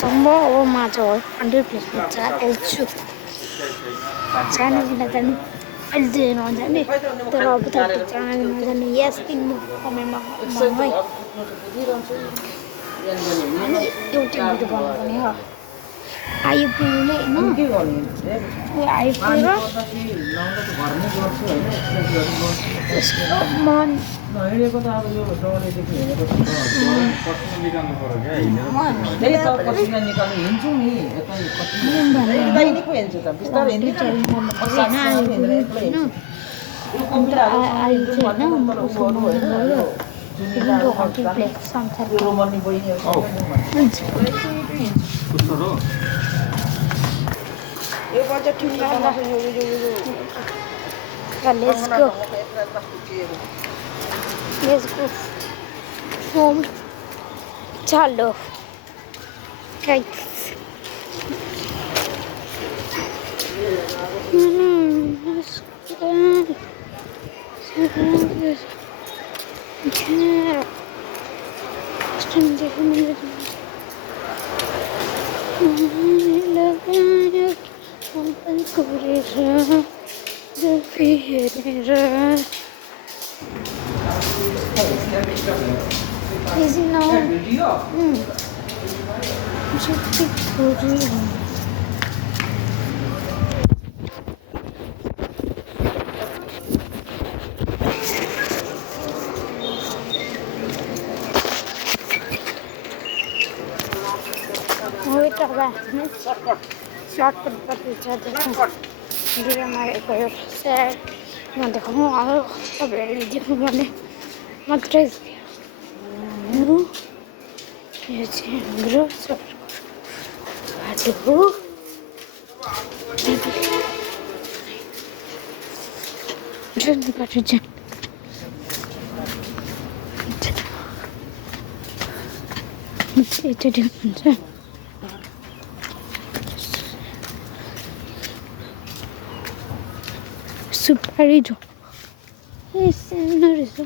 Jumbo or macho, 100 plus छु जाने बिना जाने अहिले चाहिँ नजाने तर अब त जाने नजाने यस दिन म कमेन्टमा है अनि एउटा भिडियो बनाउने हो आइपुग्ने होइन आइपुग्यो त्यसको मन हिँडेको त अब यो डौलेदेखि हिँडेको त पसिना निकाल्नु पर्यो क्या हिँडेर पसिना निकाल्नु हिँड्छु नि यता कति दैनिक हिँड्छु त बिस्तारै हिँड्छु Let's go home. Chalo. Guys. Is it now? Wait a minute. Shortcut पर जाते हैं। ये हमारे कोई सर ना देखो हम अब लीजिए हमारे मद्रास ये चेंगरो सर आज वो जल्द कर जा मुझे इतना अच्छा Superido. Esse não é isso.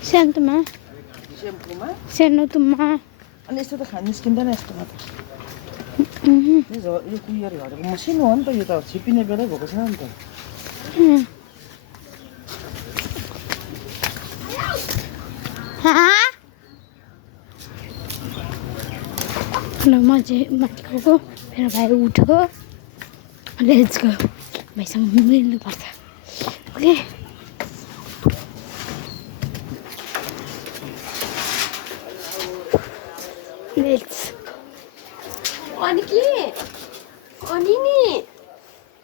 Senta mais. Senta tu mais. अनि यस्तो त खान निस्किँदैन यस्तोमा त यो कुहिएर झरेको मसिनो हो नि त यो त छिपिने बेलै भएको छ नि त माथि गएको मेरो भाइ उठ्यो लेट्स गो भाइसँग मिल्नु पर्छ ओके लेट्स अनि के अनि नि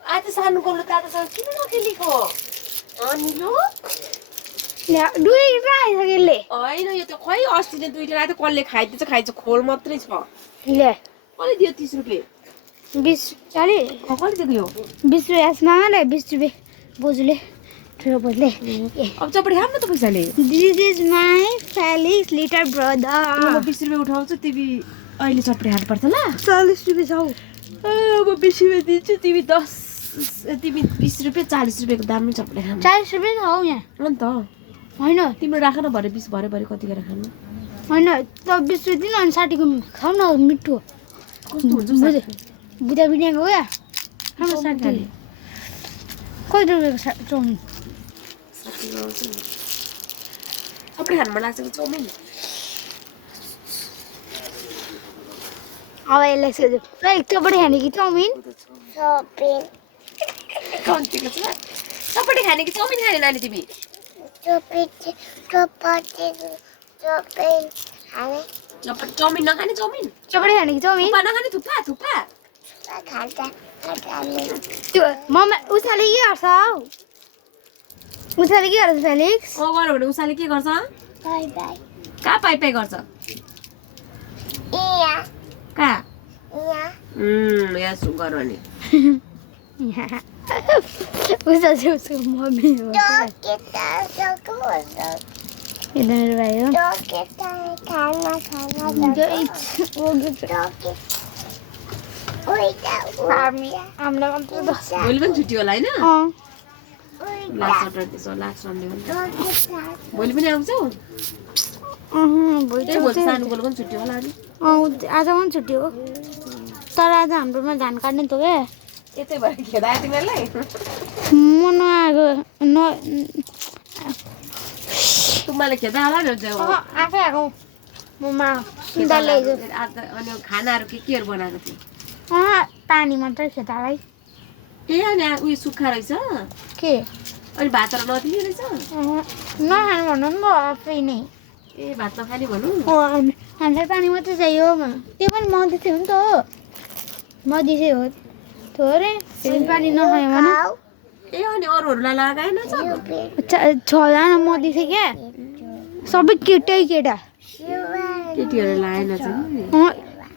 आज सानो गोलो दादासँग किन नखेलेको अनि लो ल्या दुईटा आइसकेले होइन यो त खै अस्ति नै दुईटा रात कसले खाइदिन्छ खोल मात्रै छ ले कसले दियो 30 रुपैयाँ 20 चाली कसले दियो 20 रुपैयाँ मागले 20 रुपैयाँ बोजूले ठुलो बोजूले अब चपडी खाम न त पैसाले this is my Felix little brother म 20 रुपैयाँ उठाउँछु तिमी अहिले चपडी खानु पर्छ ल 40 रुपैयाँ जाऊ म 20 रुपैयाँ दिन्छु तिमी 20 रुपैयाँ 40 रुपैयाँको दाममै चपडी खानु 40 रुपैयाँ हौ यहाँ अन्त हैन तिम्रो राख न भरे 20 भरे कति गरेर खानु हैन त 20 रुपैयाँ दिन अनि 60 को खाऊ न मिठो कस्तो हुन्छ बुधा बिनाको हो या हाम्रो 60 कति रुपैयाँको चाउमिन 60 गर्छ नि चपडी खानु मन लाग्छ कि चाउमिन अब यसलाई सोध्यो एक चपडी खाने कि चाउमिन कन्तीको छ चपडी खाने कि चाउमिन खाने नानी तिमी चाउमिन नखाने चाउमिन चपडी खाने कि चाउमिन थुक्पा नखाने थुक्पा त्यो मम्मा उसाले के गर्छ उसाले के गर्छ फेलिक्स ओ गऱ्यो भने उसाले के गर्छ कहाँ पाइ गर्छ कहाँ यहाँ गऱ्यो भने उसा चाहिँ उसको मम्मी हो इधर भाइयो भोलि पनि छुट्टी होला होइन लास्ट सटरडे त्यसो लास्ट सन्डे हो भोलि पनि आउँछौ भोलि भोलि सानो गोलको पनि छुट्टी होला अनि आज पनि छुट्टी हो तर आज हाम्रोमा धान काट्ने त क्या यतै भएर खेदायो तिमीहरूलाई म नआएको तुम्हाले खेदा होला नि आफै आएको ममा अनि खानाहरू केहरू बनाएको थियो पानी मात्रै खेतालाई ए अनि उयो सुक्खा रहेछ के अनि भातहरू नदिने रहेछ नखानु भन्नु नि आफै नै ए भात नखाने भनौँ हामीलाई पानी मात्रै चाहियो त्यो पनि मधिसै हो नि त हो मधिसै हो थोरै पानी नखायो भने ए अनि अरूहरूलाई लगाएन छजना मधिसै क्या सबै केटै केटा केटीहरू लगाएन चाहिँ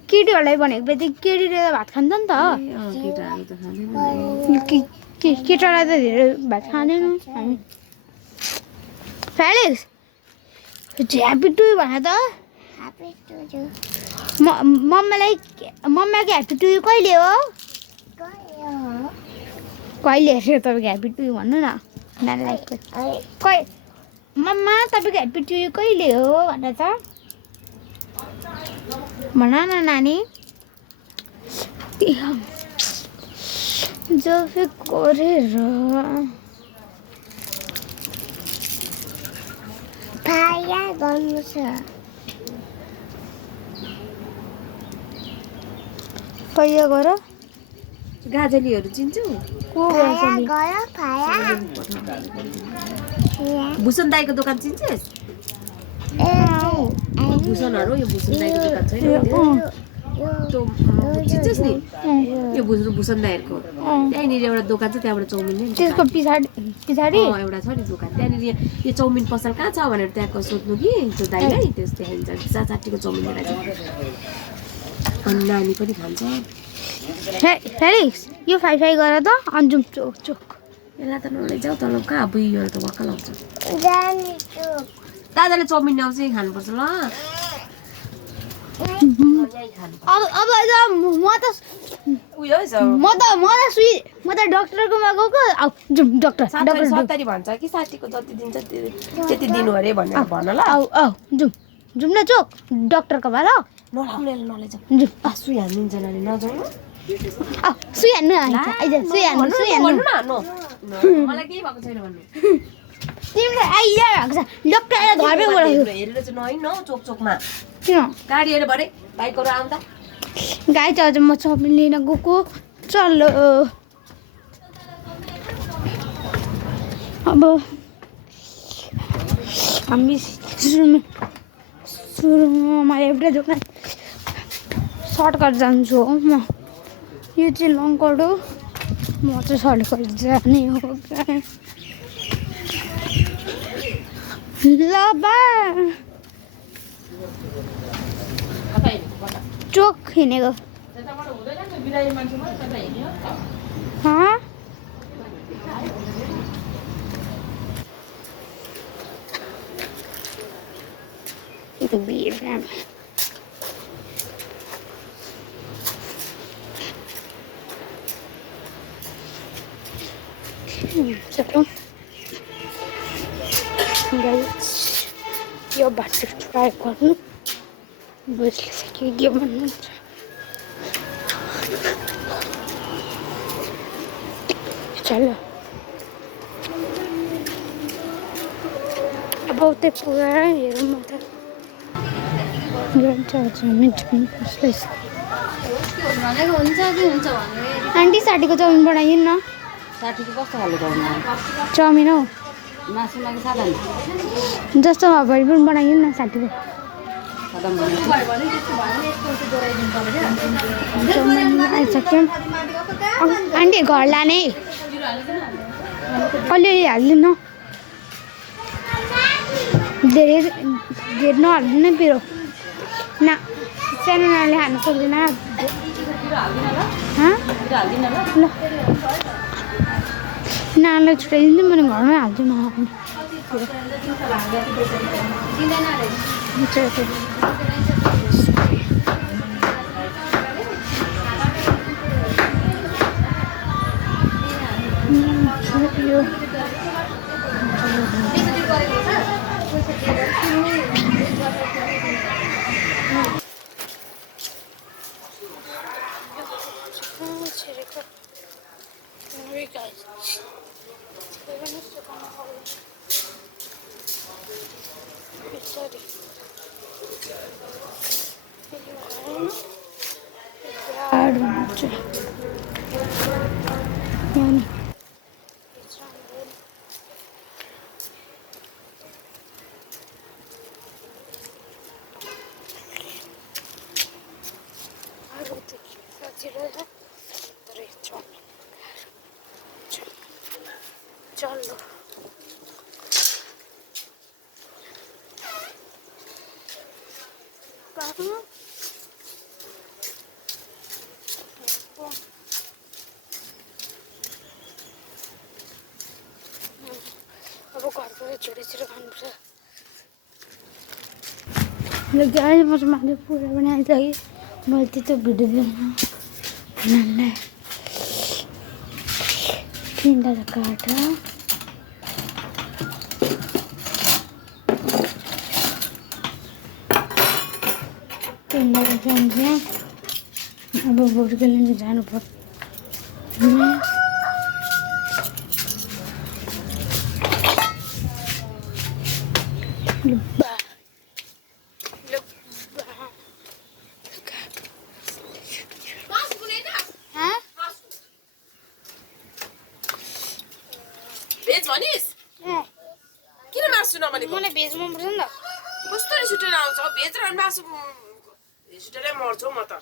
केटीहरूलाई भनेको बित्तिकै केटीले त भात खान्छ नि त केटाहरू त खाँदैन केटालाई त धेरै भात खाँदैन हामी फ्यालिक्स ह्याप्पी टु यु भन त मम्मीको ह्याप्पी टु यु कहिले हो कहिले हेरेर तपाईँको ह्याप्पी टु यु भन्नु न नानीलाई मम्मा तपाईँको ह्याप्पी टु यु कहिले हो भनेर त भन न नानी जफे गरेर भाया गर्नु छ कहिले गर गाजलीहरू चिन्छौ को गाजली भूषण दाईको दोकान चिन्छेस् भूषणहरू यो भूषण दाईको दोकान छैन त्यो चिन्छेस् नि यो भूषण दाईहरूको त्यहाँनिर एउटा दोकान छ त्यहाँबाट चाउमिन त्यसको पछाडि एउटा छ नि दोकान त्यहाँनिर यो चाउमिन पसल कहाँ छ भनेर त्यहाँको सोध्नु कि त्यो दाईलाई त्यस त्यहाँ चाचाटीको चाउमिन ल्याएर अनि नानी पनि खान्छ फेरिक्स यो फाइ गर त अन्जुम चोक चोक यसलाई त नलैजाऊ तल कहाँ बुइहरू त भक्क लाउँछ दादाले चाउमिन ल्याउँछ खानुपर्छ ल अब म त डक्टरकोमा गएको डक्टर 70 भन्छ कि 60 को जति दिन्छ त्यति दिनु अरे भनेर भन ल जाउँ न चोक डक्टरको भा ल नलैजाऊ सुई हानिदिन्छ नानी नजाऊ सुई हान्नु मलाई केही भएको छैन भन्नु तिमीले आइरहेको छ डक्टरलाई घरमै बोलाउँछु हेरेर चाहिँ नहिँड्नु हौ चोक चोकमा किन गाडीहरू भरे बाइकहरू आउँदा गाई त अझ म चाउमिन लिन गएको चल अब हामी सुरुमा एउटै दोकान सर्टकट जान्छु हो म यो चाहिँ लङ कट हो म चाहिँ सर्टकट जाने हो ल बा चोक हिँडेको चलो यो बाटो ट्राई गर्नु बुझ्ले सक्यो के भन्नुहुन्छ चलो अब उतै पुगेर हेरौँ म त आन्टी साथीको चाउमिन बनाइदिनु न साथीको कस्तो खाले चाउमिन चाउमिन हौ मासुमा कि सादा जस्तो भए पनि बनाइदिनु न साथीको चाउमिन आइसक्यो आन्टी घर लाने अलिअलि हालिदिनु धेरै नहालिदिनु पिरो न सानो नानीले खानु सक्दैन ल नानीलाई छुट्याइदिन्छु मैले घरमै हाल्छु न छिरेको चलो अब घरको छिटो खानुपर्छ गाडी म माथि पुरा पनि आइसकेँ मैले त्यस्तो भिडियो देख्न तिनवटा काटा तिनवटा चाहिन्छ अब भोटको लिन जानु पर्छ भेज भनिस् किन मासु नभनेको मलाई भेज मनपर्छ नि त कस्तो रिस उठेर आउँछ भेज र मासु रिस उठेरै मर्छु म त